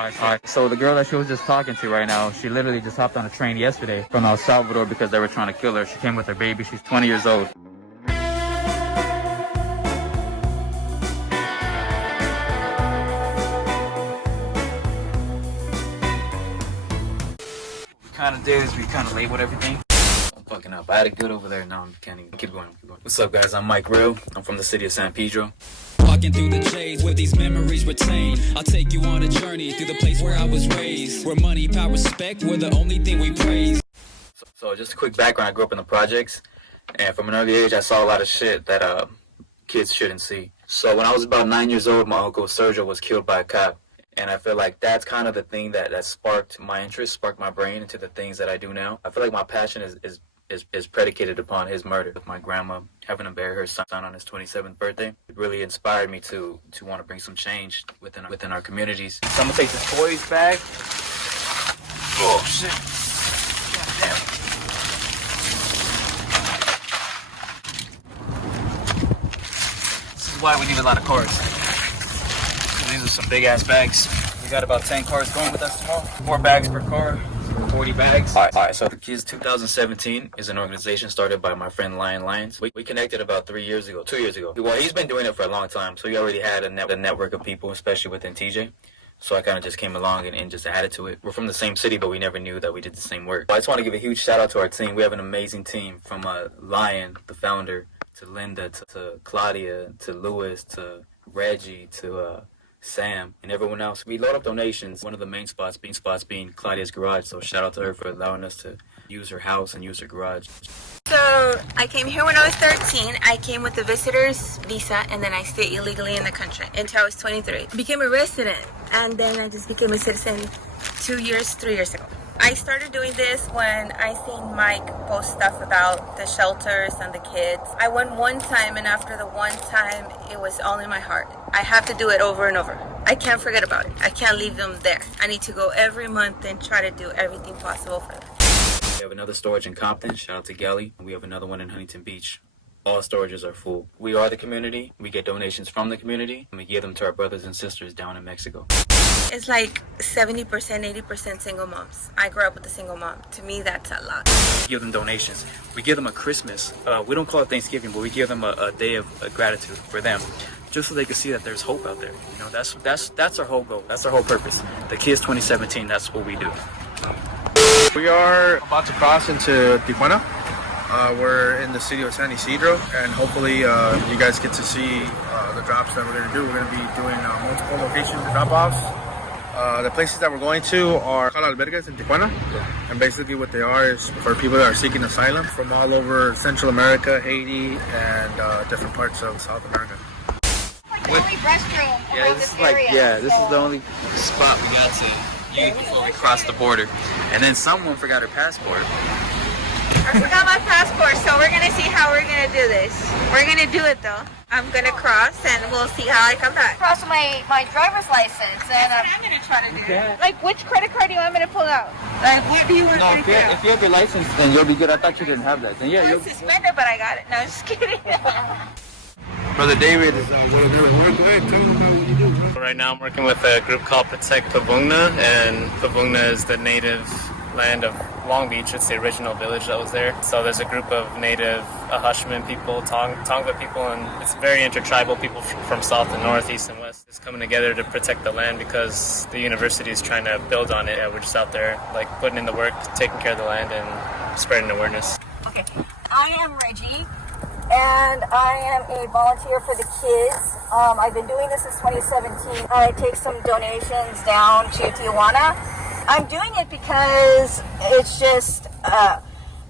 Alright, so the girl that she was just talking to right now, she literally just hopped on a train yesterday from El Salvador because they were trying to kill her. She came with her baby. She's 20 years old. Kind of did is we kind of labeled everything. I'm fucking up. I had it good over there. Now I can't even keep going. What's up, guys? I'm Mike Real. I'm from the city of San Pedro. Walking through the J's with these memories retained. I'll take you on a journey through the place where I was raised, where money, power, respect were the only thing we praise. So just a quick background. I grew up in the projects, and from an early age, I saw a lot of shit that kids shouldn't see. So when I was about 9 years old, my uncle Sergio was killed by a cop. And I feel like that's kind of the thing that sparked my interest, sparked my brain into the things that I do now. I feel like my passion is predicated upon his murder. With my grandma having to bury her son on his 27th birthday, it really inspired me to want to bring some change within our communities. So I'm gonna take this toys bag. Oh shit! God damn. This is why we need a lot of cars. These are some big ass bags. We got about 10 cars going with us tomorrow. 4 bags per car, 40 bags. All right, so the Kids 2017 is an organization started by my friend Lion Lyons. We connected about 2 years ago. Well, he's been doing it for a long time, so he already had a network of people, especially within TJ. So I kind of just came along and just added to it. We're from the same city, but we never knew that we did the same work. I just want to give a huge shout out to our team. We have an amazing team from Lion, the founder, to Linda, to Claudia, to Louis, to Reggie, to Sam, and everyone else. We load up donations. One of the main spots being Claudia's garage. So shout out to her for allowing us to use her house and use her garage. So I came here when I was 13. I came with a visitor's visa, and then I stayed illegally in the country until I was 23. Became a resident, and then I just became a citizen 3 years ago. I started doing this when I seen Mike post stuff about the shelters and the kids. I went one time, and after the one time, it was all in my heart. I have to do it over and over. I can't forget about it. I can't leave them there. I need to go every month and try to do everything possible for them. We have another storage in Compton. Shout out to Gelly. We have another one in Huntington Beach. All storages are full. We are the community. We get donations from the community, and we give them to our brothers and sisters down in Mexico. It's like 70%, 80% single moms. I grew up with a single mom. To me, that's a lot. We give them donations. We give them a Christmas. We don't call it Thanksgiving, but we give them a day of gratitude for them, just so they can see that there's hope out there. You know, that's our whole goal. That's our whole purpose. The Kids 2017. That's what we do. We are about to cross into Tijuana. We're in the city of San Isidro, and hopefully you guys get to see the drops that we're going to do. We're going to be doing multiple location drop-offs. The places that we're going to are called albergues in Tijuana, and basically what they are is for people that are seeking asylum from all over Central America, Haiti, and different parts of South America. Like the only restroom around this area. This is the only spot we got to use before we cross the border. And then someone forgot her passport. I forgot my passport, so we're gonna see how we're gonna do this. We're gonna do it though. I'm gonna cross, and we'll see how I come back. Cross my driver's license, and I'm gonna try to do. Like, which credit card do you want me to pull out? Like, what do you want me to pull out? If you have your license, then you'll be good. I thought you didn't have that. Then yeah, I'm suspended, but I got it. No, I'm just kidding. Brother David is going to do it. Tell them what you do. Right now I'm working with a group called Protect Pavungna, and Pavungna is the native land of Long Beach. It's the original village that was there. So there's a group of native Ahashman people, Tongva people, and it's very intertribal people from south and north, east and west. It's coming together to protect the land because the university is trying to build on it. Yeah, we're just out there like putting in the work, taking care of the land and spreading awareness. Okay, I am Reggie, and I am a volunteer for the kids. I've been doing this since 2017. I take some donations down to Tijuana. I'm doing it because it's just,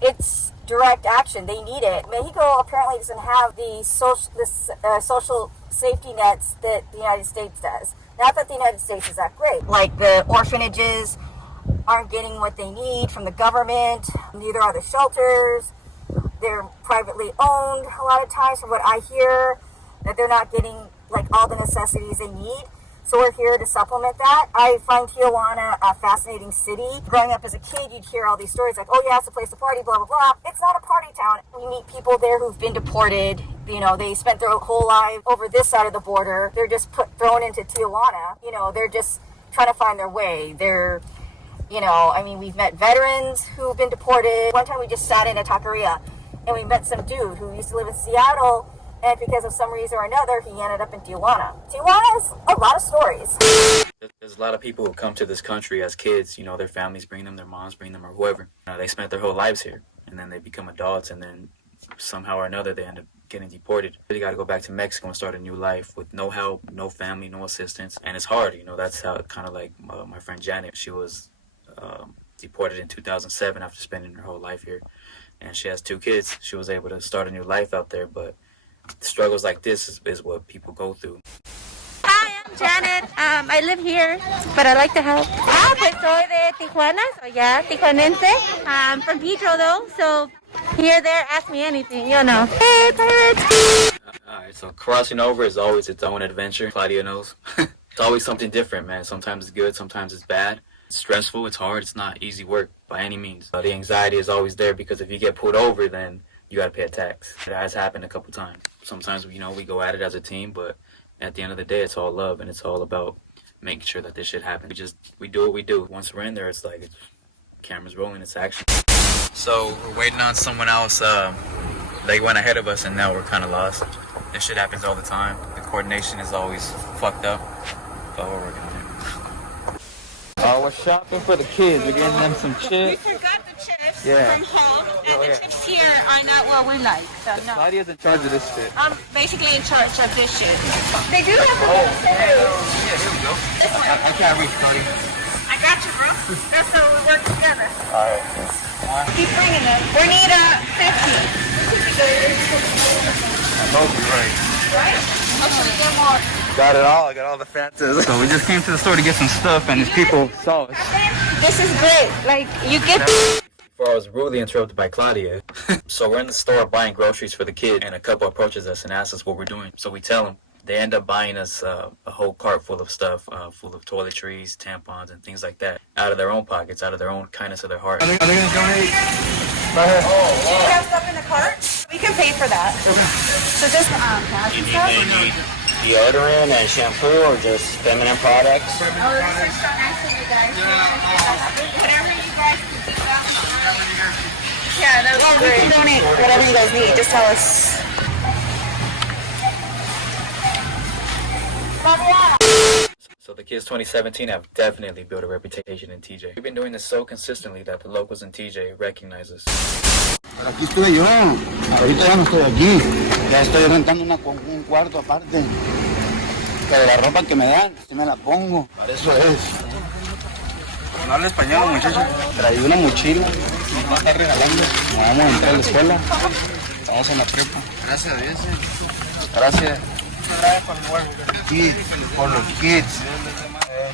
it's direct action. They need it. Mexico apparently doesn't have the social safety nets that the United States does. Not that the United States is that great. Like the orphanages aren't getting what they need from the government. Neither are the shelters. They're privately owned a lot of times, from what I hear, that they're not getting like all the necessities they need. So we're here to supplement that. I find Tijuana a fascinating city. Growing up as a kid, you'd hear all these stories like, oh yeah, it's a place to party, blah, blah, blah. It's not a party town. We meet people there who've been deported. You know, they spent their whole life over this side of the border. They're just thrown into Tijuana. You know, they're just trying to find their way. They're, you know, I mean, we've met veterans who've been deported. One time we just sat in a taqueria and we met some dude who used to live in Seattle, and because of some reason or another, he ended up in Tijuana. Tijuana has a lot of stories. There's a lot of people who come to this country as kids, you know, their families bring them, their moms bring them, or whoever. They spent their whole lives here, and then they become adults, and then somehow or another they end up getting deported. They got to go back to Mexico and start a new life with no help, no family, no assistance, and it's hard, you know. That's how, kind of like my friend Janet, she was deported in 2007 after spending her whole life here, and she has 2 kids. She was able to start a new life out there, but struggles like this is what people go through. Hi, I'm Janet. I live here, but I like to help. Pues soy de Tijuana, so yeah, tijuanense. I'm from Pedro though, so here, there, ask me anything, you know. Hey, pirates! Alright, so crossing over is always its own adventure. Claudia knows. It's always something different, man. Sometimes it's good, sometimes it's bad. It's stressful, it's hard, it's not easy work by any means. The anxiety is always there because if you get pulled over, then you gotta pay a tax. It has happened a couple times. Sometimes, you know, we go at it as a team, but at the end of the day, it's all love, and it's all about making sure that this shit happens. We do what we do. Once we're in there, it's like, camera's rolling, it's action. So, we're waiting on someone else. They went ahead of us, and now we're kind of lost. This shit happens all the time. The coordination is always fucked up. But what we're gonna do. We're shopping for the kids. We're getting them some chips. We forgot the chips Yeah. from home, and the chips here are not what we like, so no. Claudia's in charge of this shit. I'm basically in charge of this shit. They do have the Yeah, here we go. I can't reach, Claudia. I got you, bro. That's how we work together. Alright. Keep bringing them. We need 50. I hope you're right. Right? Hopefully get more. Got it all. I got all the fancies. So we just came to the store to get some stuff, and these people saw us. This is great. Like, you get... Before I was rudely interrupted by Claudia. So we're in the store buying groceries for the kid, and a couple approaches us and asks us what we're doing. So we tell them. They end up buying us a whole cart full of stuff, full of toiletries, tampons, and things like that, out of their own pockets, out of their own kindness of their heart. Are they going to donate? Do you have stuff in the cart? We can pay for that. So just pass and stuff? Deodorant and shampoo, or just feminine products? Oh, this is so nice of you guys. Whatever you guys can do. Yeah, that's We can donate whatever you guys need. Just tell us. So the kids 2017 have definitely built a reputation in TJ. We've been doing this so consistently that the locals in TJ recognize us. Aquí estoy yo, ahorita ya no estoy aquí, ya estoy rentando un cuarto aparte, pero la ropa que me dan, si me la pongo, para eso es. No habla español, muchacho. Traí una mochila, me va a estar regalando, nos vamos a entrar a la escuela, estamos en la prepa. Gracias a Dios. Gracias. Kids, por los kids.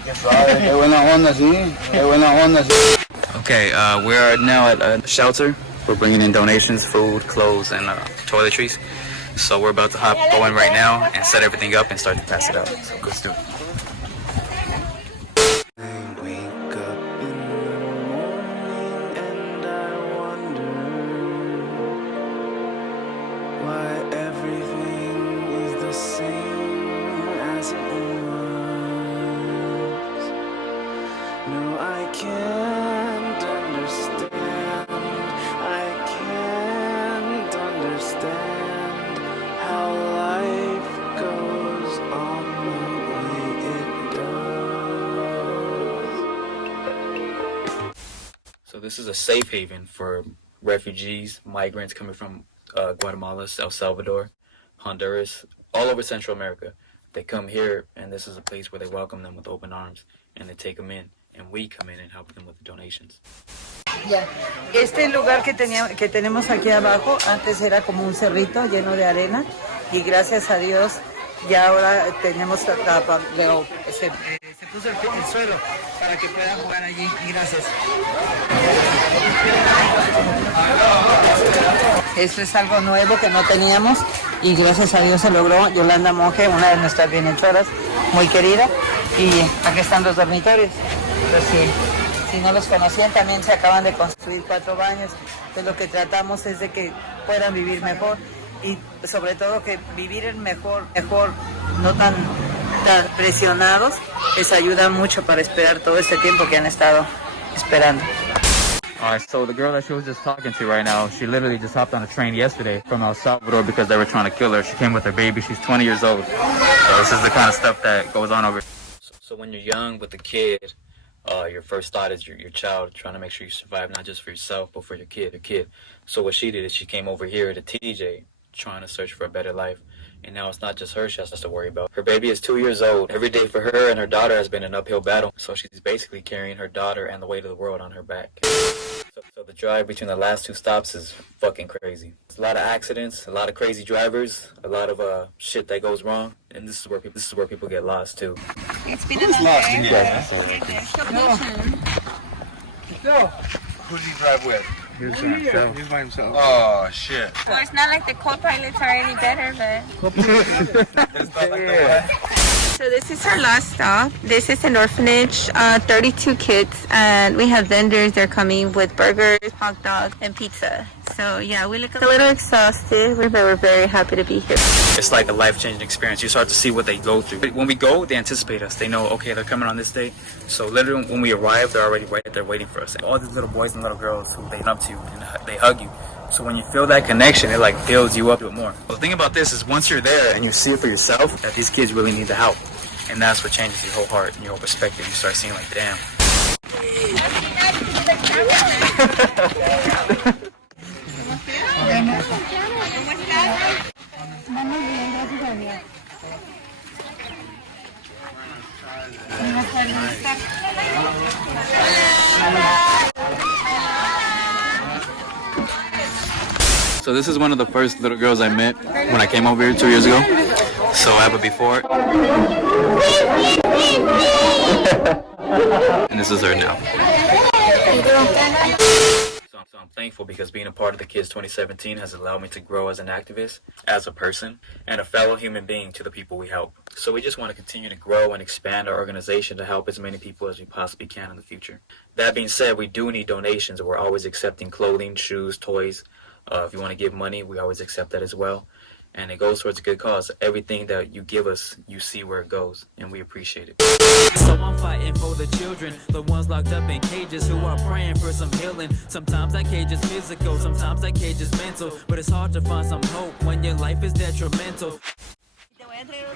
Ya sabes, qué buena onda, sí, qué buena onda, sí. Okay, we are now at a shelter. We're bringing in donations, food, clothes, and toiletries. So we're about to go in right now and set everything up and start to pass it out. So let's do it. So this is a safe haven for refugees, migrants coming from Guatemala, El Salvador, Honduras, all over Central America. They come here, and this is a place where they welcome them with open arms, and they take them in, and we come in and help them with the donations. Este lugar que tenemos aquí abajo antes era como un cerrito lleno de arena, y gracias a Dios ya ahora tenemos se puso el suelo para que puedan jugar allí. Gracias. Esto es algo nuevo que no teníamos y gracias a Dios se logró. Yolanda Monge, una de nuestras bienhechoras, muy querida, y aquí están los dormitorios. Pues si no los conocían, también se acaban de construir 4 baños. Entonces lo que tratamos es de que puedan vivir mejor y sobre todo que vivir en mejor, no tan tan presionados, les ayuda mucho para esperar todo este tiempo que han estado esperando. Alright, so the girl that she was just talking to right now, she literally just hopped on a train yesterday from El Salvador because they were trying to kill her. She came with her baby. She's 20 years old. So this is the kind of stuff that goes on over. So when you're young with a kid, your first thought is your child, trying to make sure you survive, not just for yourself, but for your kid. So what she did is she came over here to TJ, trying to search for a better life. And now it's not just her she has to worry about. Her baby is 2 years old. Every day for her and her daughter has been an uphill battle. So she's basically carrying her daughter and the weight of the world on her back. So the drive between the last 2 stops is fucking crazy. There's a lot of accidents, a lot of crazy drivers, a lot of shit that goes wrong. And this is where people get lost too. It's been a long day. Who did he drive with? Here's himself. He's by himself. Oh, shit. Well, it's not like the co-pilots are any better, but... It's not like the So this is our last stop. This is an orphanage, 32 kids, and we have vendors. They're coming with burgers, hot dogs, and pizza. So yeah, we look a little exhausted, but we're very happy to be here. It's like a life-changing experience. You start to see what they go through. When we go, they anticipate us. They know, okay, they're coming on this day. So literally, when we arrive, they're already right there waiting for us. And all these little boys and little girls who they come up to you and they hug you. So when you feel that connection, it like builds you up a bit more. Well, the thing about this is once you're there and you see it for yourself, that these kids really need the help. And that's what changes your whole heart and your whole perspective. You start seeing like, damn. So this is one of the first little girls I met when I came over here 2 years ago. So I have a before. And this is her now. So I'm thankful because being a part of the Kids 2017 has allowed me to grow as an activist, as a person, and a fellow human being to the people we help. So we just want to continue to grow and expand our organization to help as many people as we possibly can in the future. That being said, we do need donations. We're always accepting clothing, shoes, toys. If you want to give money, we always accept that as well. And it goes towards a good cause. Everything that you give us, you see where it goes, and we appreciate it. So I'm fighting for the children, the ones locked up in cages who are praying for some healing. Sometimes that cage is physical, sometimes that cage is mental, but it's hard to find some hope when your life is detrimental. Te voy a traer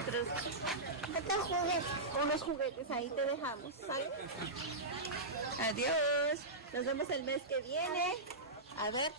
unos juguetes, ahí te dejamos, ¿sale? Adiós, nos vemos el mes que viene. A ver.